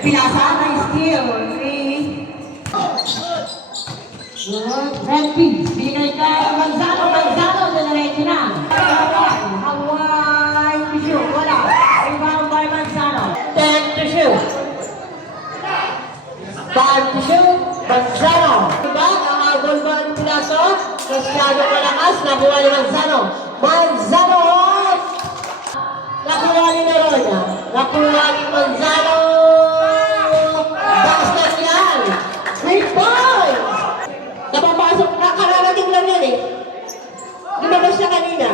Pinasa na steal. Red Pig, binigay ka Manzano, diretso na. Hawaii to shoot, wala. Rebound by Manzano. 10 to shoot. 5 to shoot, Manzano. Diba, nakahabol ba ang Pinaso? Masyado malakas, nakuha ni Manzano. Manzano off! Nakuha ni Noronha. Nakuha ni Manzano. Basket yan. 3 points! Napapasok, nakararating lang yan eh. Lumabas na kanina.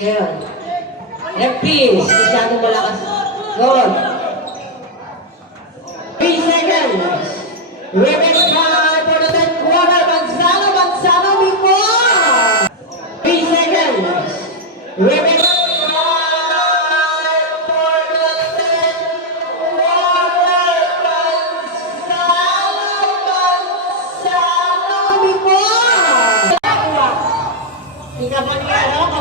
Yan. Empties. Masyadong malakas. Good. 3 seconds. Women's time for the 10th quarter. Manzano before. 3 seconds. Women's time for the 10th quarter. Manzano before. Hindi ka ba niya, no?